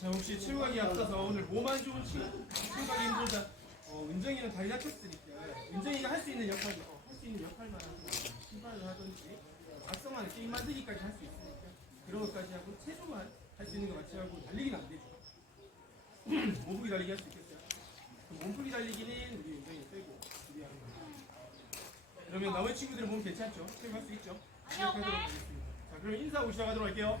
자 혹시 가기 앞서서 오늘 몸 안 좋은 친구 가기 힘들다 어, 은정이는 다리 다쳤으니까 은정이가 할 수 있는 역할 어, 할수 있는 역할만 하고 신발을 하든지 악성한 게임 만들기까지 할 수 있으니까 그런 것까지 하고 체조만 할 수 있는 거 같이 하고 달리기는 안 되죠 몸풀기 달리기 할 수 있겠어요? 그럼 몸풀기 달리기는 우리 은정이 빼고 준비하는 거예요 그러면 나머지 친구들은 몸 괜찮죠? 체육 할 수 있죠? 하겠습니다. 자 그럼 인사하고 시작하도록 할게요.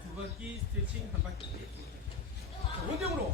두 바퀴 스트레칭 한 바퀴. 자, 원정으로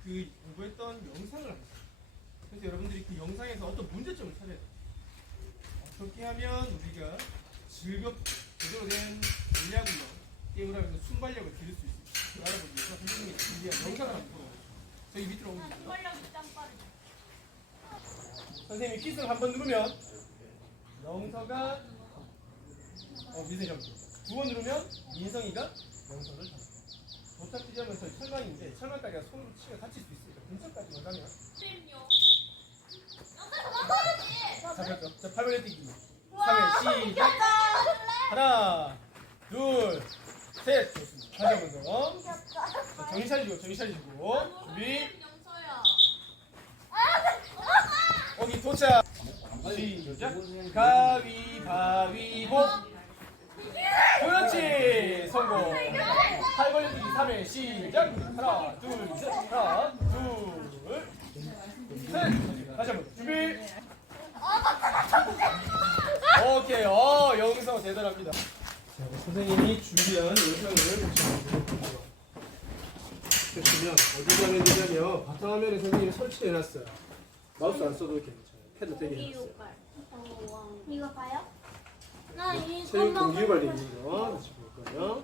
그 공부했던 영상을 합니다. 그래서 여러분들이 그 영상에서 어떤 문제점을 찾아야 돼요. 어떻게 하면 우리가 즐겁 제대로 된 전략으로 게임을 하면서 순발력을 기를 수 있을지 알아보기 위해서 선생님이 준비한 영상을 한번 저희 밑으로 옮깁니다. 순발력이 짱 빠르죠. 선생님이 킷을 한번 누르면 영서가 어 미세 잡두번 누르면 민성이가 영서를 잡아. 도착 지점은 저희 철망인데 철망까지가 손으로 치면 다칠 수 있으니까 쌤요. 영상 잡혔죠. 자, 8번에 뛰기. 3회 시작. 하나, 둘, 셋. 좋습니다. 다시 한 번 더. 자, 정신 차리시고, 정신 차리시고. 준비. 영서야. 거기 도착. 시작. 가위바위보. 그렇지. 성공. 8번에 뛰기 3회 시작. 하나, 둘, 셋. 하나, 둘, 셋. 다시 한 번. 준비. 오케이. 어, 영상 대단합니다. 자, 선생님이 준비한 영상을 보시면 보시면 어디 가면 되냐면 바탕화면에 선생님이 설치해놨어요. 마우스 안 써도 괜찮아요. 패드 되게 해놨어요. 이거 봐요? 나 이. 체육 동기유발돼 있는 거 다시 볼 거예요.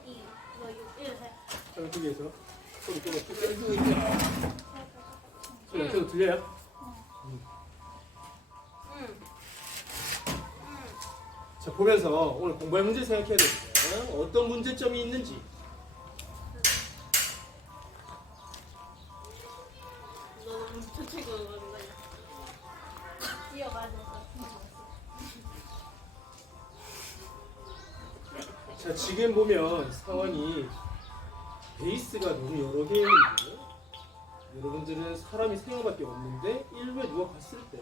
이거 이거 해. 자, 거기에서 소리 소리 안 켜도 들려요? 응. 자, 보면서 오늘 공부할 문제 생각해야 됩니다. 어떤 문제점이 있는지. 자, 지금 보면 상황이 베이스가 너무 여러 개 있는데 여러분들은 사람이 세 명밖에 없는데 1부에 누가 갔을 때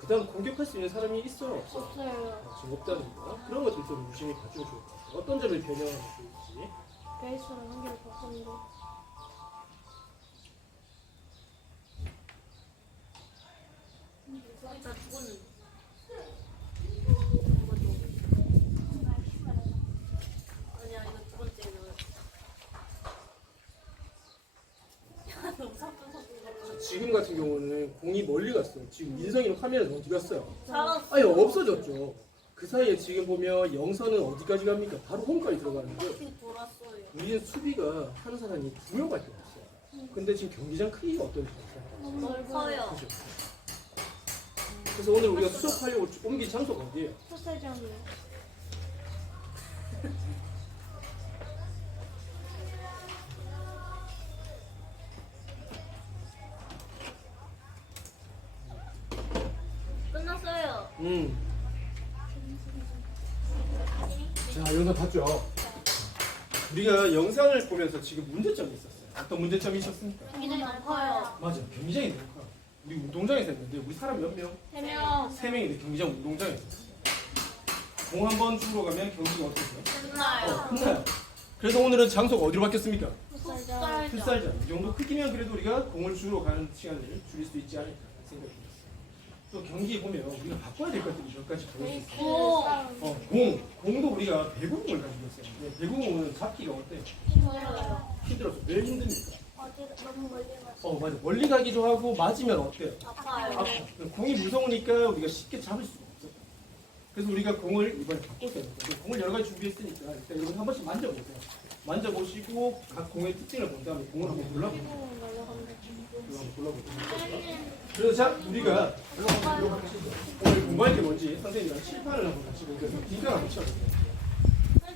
그 다음 공격할 수 있는 사람이 있어요 없어? 없어요. 아, 지금 없다는 거 그런 것들 좀 유심히 봐주면 좋을 것 같아요 어떤 점을 변형하면 좋을지 베이스랑 한 개를 바꿨는데. 나 죽었는데. 아니야 이거 두 번째는. 너무 사뿐사뿐 거려. 지금 같은 경우는 공이 멀리 갔어요 지금 민성이는 카메라에서 어디 갔어요? 아니 없어졌죠 그 사이에 지금 보면 영선은 어디까지 갑니까? 바로 홈까지 들어가는데 돌았어요. 우리는 수비가 하는 사람이 두 명밖에 없어요 근데 지금 경기장 크기가 어떤지. 그죠? 그래서 오늘 우리가 수업하려고 옮긴 장소가 어디예요? 끝났어요. 봤죠? 우리가 영상을 보면서 지금 문제점이 있었어요. 어떤 문제점이 있었습니까? 굉장히 커요. 맞아, 경기장이 너무 커요. 우리 운동장에서 했는데 우리 사람 몇 명? 세 명. 세 명인데 경기장 운동장에서 했어요. 공 한 번 주러 가면 경기가 어떻게 돼요? 끝나요. 어, 끝나요. 그래서 오늘은 장소가 어디로 바뀌었습니까? 풋살장. 풀살장. 이 정도 크기면 그래도 우리가 공을 주러 가는 시간을 줄일 수 있지 않을까 들었어요. 또 경기에 보면 우리가 바꿔야 될 것들이 몇 가지 보여 있어요. 오. 어, 공. 공도 우리가 배구공을 가지고 있어요. 근데 배구공은 잡기가 어때요? 힘들어요. 힘들어서 왜 힘듭니까? 어디 너무 멀리 갔어. 어, 맞아. 멀리 가기도 하고 맞으면 어때요? 아파요. 아파. 공이 무서우니까 우리가 쉽게 잡을 수가 없어. 그래서 우리가 공을 이번에 바꿔서 해볼 거예요. 공을 여러 가지 준비했으니까 일단 여러분 한 번씩 만져보세요. 만져보시고 각 공의 특징을 본 다음에 공을 한번 골라보세요. 이거 한번 골라보세요. 그래서 자, 우리가 오늘 공부할 게 뭔지 선생님이랑 칠판을 한번 같이 보면서.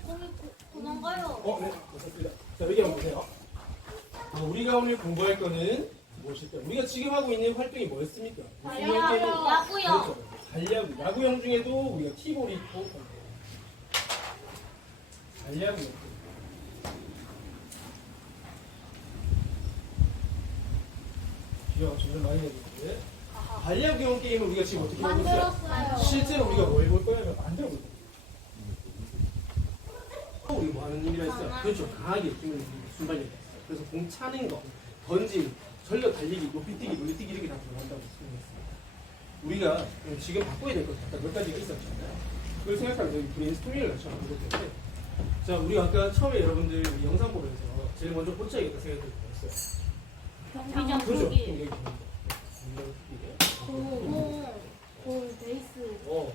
공이 도망가요. 어, 네, 좋습니다. 자, 여기 한번 보세요. 아, 우리가 오늘 공부할 거는 무엇일까요? 우리가 지금 하고 있는 활동이 뭐였습니까? 활동이- 야구요. 달야구. 야구형 중에도 우리가 티볼이 있고, 달야구. 비가 정말 많이 내리는데. 달야구형 게임을 우리가 지금 어떻게 하고 있어요? 만들었어요. 실제로 우리가 뭐 해볼 거냐면 만들어 볼 거예요. 우리 뭐 하는 일이라 했어요? 그렇죠. 강하게 힘을 순발력. 그래서 공 차는 거, 던짐, 전력 달리기, 높이 뛰기, 멀리 뛰기 이렇게 다 들어간다고 생각했어요. 우리가 지금 바꿔야 될 것 같다. 몇 가지가 있었잖아요. 그걸 생각하면서 여기 브레인스토밍을 같이 한번 해볼 텐데 자, 우리가 아까 처음에 여러분들 우리 영상 보면서 제일 먼저 꽂혀야겠다 생각이 들었어요. 경기장 그죠? 공, 베이스 어,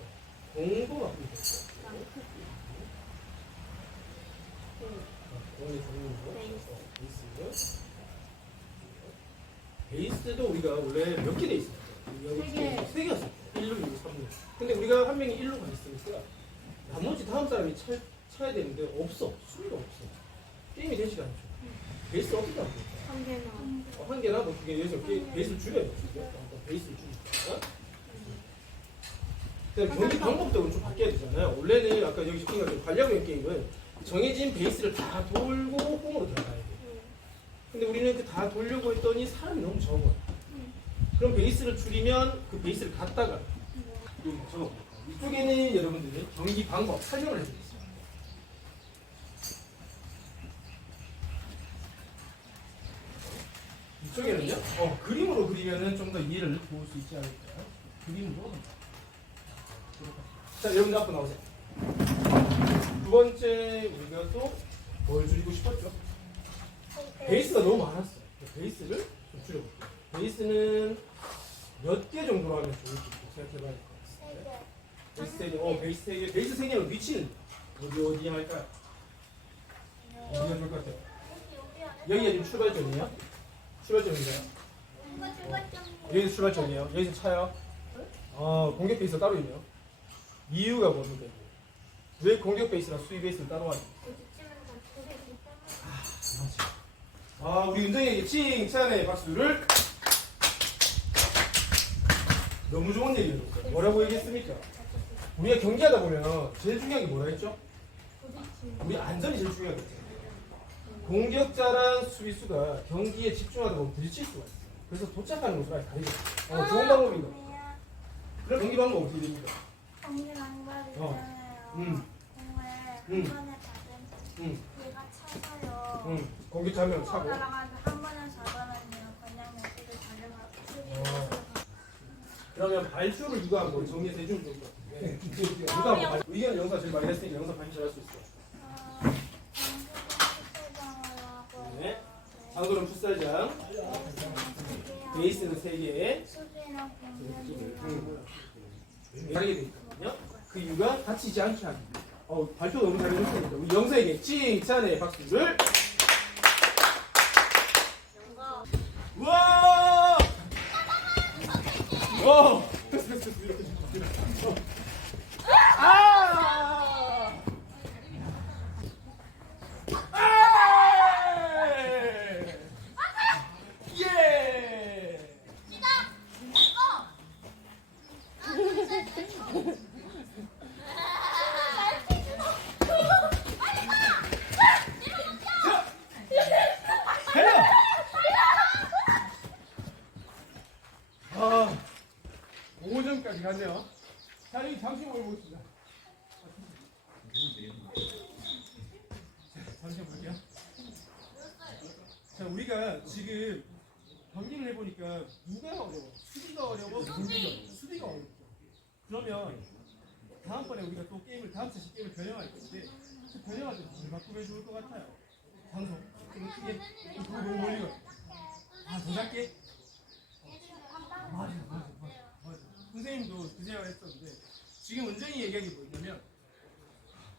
공도 종류로 베이스. 어, 베이스. 베이스도 우리가 원래 몇 개 돼 있어요? 세 개. 세 개였어. 1루, 2루, 3루. 근데 우리가 한 명이 1루 가 있으니까 나머지 다음 사람이 차, 차야 되는데 없어. 수비가 없어. 게임이 되지가 않죠. 베이스 어떻게 거야? 한 개나. 어, 한 개나 뭐 그게 여기서 게, 베이스를 줄여야 돼. 줄여. 어, 베이스를 줄이니까. 근데 경기 방법도 좀 바뀌어야 되잖아요. 원래는 아까 여기 시킨 것처럼 관략형 게임은 정해진 베이스를 다 돌고 홈으로 들어가야 돼. 근데 우리는 그 다 돌려고 했더니 사람이 너무 적어요. 그럼 베이스를 줄이면 그 베이스를 갖다가 적어. 이쪽에는 여러분들이 경기 방법 설명을 해드리겠습니다. 이쪽에는요, 어, 그림으로 그리면은 좀 더 이해를 도울 수 있지 않을까요? 그림으로. 자, 여러분들 앞으로 나오세요. 두 번째, 우리가 또 뭘 줄이고 싶었죠? 베이스가 너무 많았어. 베이스를 좀 줄여볼게요. 베이스는 몇 개 정도로 하면 좋을지 좀 생각해봐야 될 것 같아요. 베이스 세 개, 어, 베이스 세 개. 베이스 세 개는 위치는 어디 어디 할까요? 어디가 좋을 것 같아요? 여기가 지금 출발점이에요? 출발점인가요? 여기서 출발점이에요. 여기서 차요. 어, 공격 베이스가 따로 있네요. 이유가? 이게? 왜 공격 베이스랑 수비 베이스를 따로 하죠? 아, 우리 은정이에게 칭찬의 박수를. 너무 좋은 얘기예요. 뭐라고 얘기했습니까? 우리가 경기하다 보면 제일 중요한 게 뭐라 했죠? 우리 안전이 제일 중요하겠죠. 공격자랑 수비수가 경기에 집중하다 보면 부딪힐 수가 있어요. 그래서 도착하는 곳을 아예 다르죠. 어, 좋은 방법인 거. 그럼 경기 방법 어떻게 됩니까? 경기 방법이 어. 있잖아요. 음. 공을 음. 한 번에 얘가 차서요. 응. 공기 차면 차고. 날아가서 한 번에 잡아내면 그냥 여기를 어. 달려가. 그러면 발주를 누가 한번 정리해서 해주면 좋을 것 같아요. 누가 한번 발- 의견 영상 제일 많이 했으니까 영상 많이 잘할 수 있어요. 네. 장도는 풋살장, 베이스는 3개, 수비랑 공격이랑 음. 다르게 돼 있거든요. 그 이유가 다치지 않게 하기. 어, 발표 너무 잘 해주셨습니다. 우리 영서에게 칭찬의 박수를. 와! 와! 됐어, 됐어, 됐어. 이렇게, 이렇게. 어. 아! 아! 예! 달려! 아, 5점까지 갔네요. 자, 여기 잠시 보겠습니다. 잠시 볼게요. 자, 우리가 지금 경기를 해보니까 누가 어려워? 수비가 어려워? 어려워? 수비가 어렵죠. 그러면 다음번에 우리가 또 게임을 다음 세시 게임을 변형할 건데 그 변형할 때뭘 바꾸면 좋을 것 같아요? 방송 좀 크게 좀 그거 너무 멀리 가. 아더 작게? 맞아 맞아 맞아 맞아. 선생님도 그 생각을 했었는데 지금 은정이 얘기한 게 뭐냐면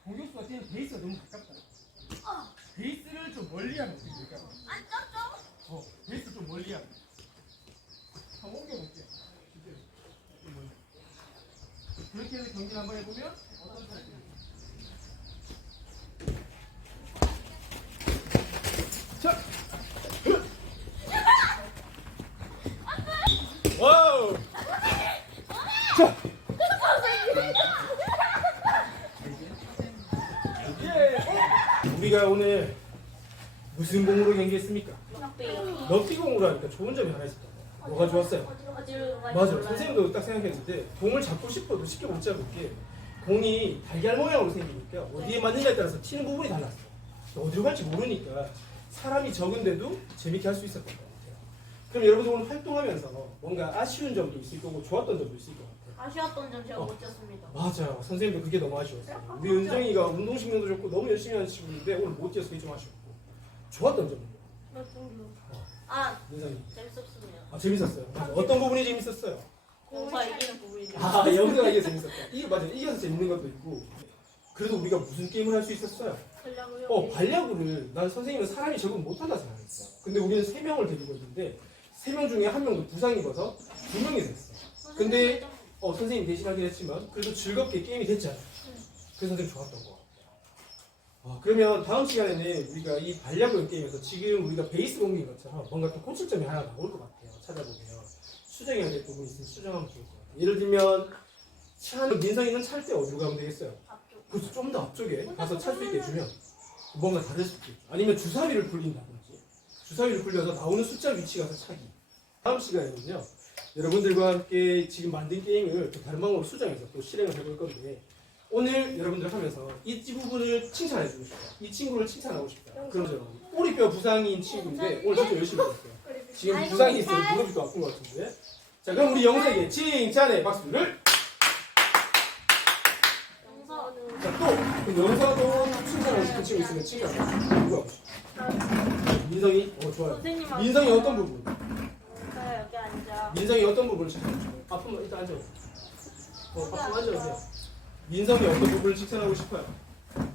공격수가 뛰는 베이스가 너무 가깝다. 베이스를 좀 멀리 하면 어떻게 될까요? 어, 베이스 좀 멀리 하면. 한번 멀리. 그렇게 해서 경기를 한번 해보면 어떤 타입이 자! 와우! 자! 예! 우리가 오늘 무슨 공으로 경기했습니까? 럭비 공으로 하니까 좋은 점이 하나 있었다. 뭐가 좋았어요? 맞아. 선생님도 딱 생각했는데 공을 잡고 싶어도 쉽게 못 잡을 게 공이 달걀 모양으로 생기니까 어디에 맞느냐에 따라서 튀는 부분이 달랐어. 어디로 갈지 모르니까 사람이 적은데도 재밌게 할 수 있었던 것 같아요. 그럼 여러분들 오늘 활동하면서 뭔가 아쉬운 점도 있을 거고 좋았던 점도 있을 것 같아요. 아쉬웠던 점 제가 어. 못 쳤습니다. 맞아. 선생님도 그게 너무 아쉬웠어요. 우리 은정이가 운동신경도 좋고 너무 열심히 하는 친구인데 오늘 못 뛰어서 그게 좀 아쉬웠고 좋았던 몇 종류? 아 민성이. 재밌었습니다. 아 재밌었어요. 맞아. 어떤 부분이 재밌었어요? 공사 이기는 부분이 아 영상가 이게 재밌었다. 이게 맞아. 이겨서 재밌는 것도 있고. 그래도 우리가 무슨 게임을 할 수 있었어요? 하려고요. 어 발야구를 난 선생님은 사람이 적응 못하다 생각했어. 근데 우리는 세 명을 데리고 있는데 세 명 중에 한 명도 부상 입어서 두 명이 됐어. 근데 어 선생님 대신하긴 했지만 그래도 즐겁게 게임이 됐잖아. 그래서 선생님 좋았던 거 아, 그러면 다음 시간에는 우리가 이 반려견 게임에서 지금 우리가 베이스 공인 것처럼 뭔가 또 고칠 점이 하나 나올 것 같아요. 찾아보면 수정해야 될 부분이 있으면 수정하면 좋을 것 같아요. 예를 들면 차 민성이는 찰 때 어디로 가면 되겠어요? 앞쪽. 그래서 좀 더 앞쪽에 가서 찰 수 있게 해주면 뭔가 다를 수도 있고 아니면 주사위를 굴린다든지 주사위를 굴려서 나오는 숫자 위치 가서 차기 다음 시간에는요 여러분들과 함께 지금 만든 게임을 또 다른 방법으로 수정해서 또 실행을 해볼 건데 오늘 여러분들 하면서 이 부분을 칭찬해 주고 싶다 이 친구를 칭찬하고 싶다 그러죠 꼬리뼈 부상인 친구인데 오늘 진짜 열심히 했어요 지금 부상이 있어요 무릎이 또 아픈 것 같은데 자 그럼 우리 영석의 칭찬의 박수를 영서는 자, 또, 그 영사도 칭찬하고 싶은 친구 있으면 칭찬하고 누가? 민성이? 어, 좋아요. 민성이 어떤 부분? 저 여기 앉아. 민성이 어떤 부분을 싶어요? 아프면 일단 앉아. 어, 아프면 앉아보세요. 민성이 어떤 부분을 칭찬하고 싶어요?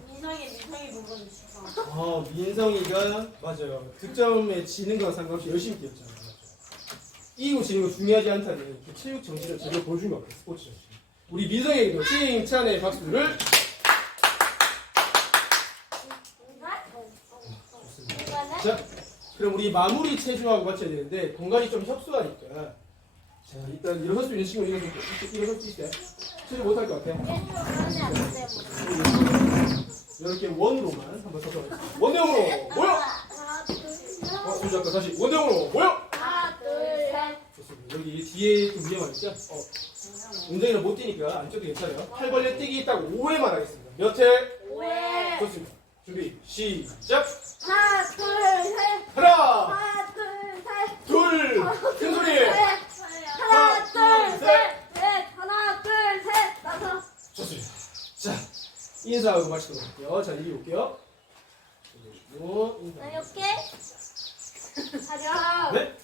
민성이 민성이 부분 있어. 아, 민성이가, 맞아요. 득점에 지는 거랑 상관없이 열심히 뛰었잖아요. 이기고 지는 거 중요하지 않다는 그 체육 정신을 제대로 보여준 것 같아요, 스포츠 정신. 우리 민성에게도 칭찬의 박수를 좋습니다. 자, 그럼 우리 마무리 체조하고 맞춰야 되는데 공간이 좀 협소하니까 자 일단 일어설 수 있는 친구 일어설 수 있어요? 체조 못할 것 같아요. 이렇게 원으로만 한번 써서 원형으로 모여. 어, 조지 아까 다시 원형으로 모여. 하나, 둘, 셋. 좋습니다. 여기 뒤에 좀 위험하니까 어, 운전이는 못 뛰니까 안 뛰어도 괜찮아요. 팔 벌려 뛰기 딱 5회만 하겠습니다. 몇 회? 오해. 좋습니다. 준비 시작. 하나, 둘, 셋. 하나, 하나, 둘, 셋. 둘, 큰 소리. 넷. 하나, 둘, 셋. 넷. 하나, 둘, 셋. 다섯. 좋습니다. 자, 인사 하고 마치도록 할게요. 자, 이리 올게요. 그리고 인사. 나 이렇게. 가자. 네,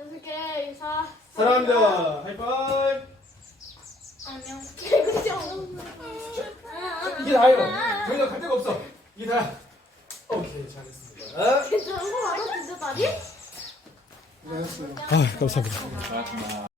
여섯 개 인사. 사랑합니다. 하이파이브. 안녕. 이게 다예요. 더 이상 갈 데가 없어. 이게 다. 오케이, 잘했습니다. 괜찮은 거 맞아? 진짜 다리? 고생하셨어요. 고맙습니다.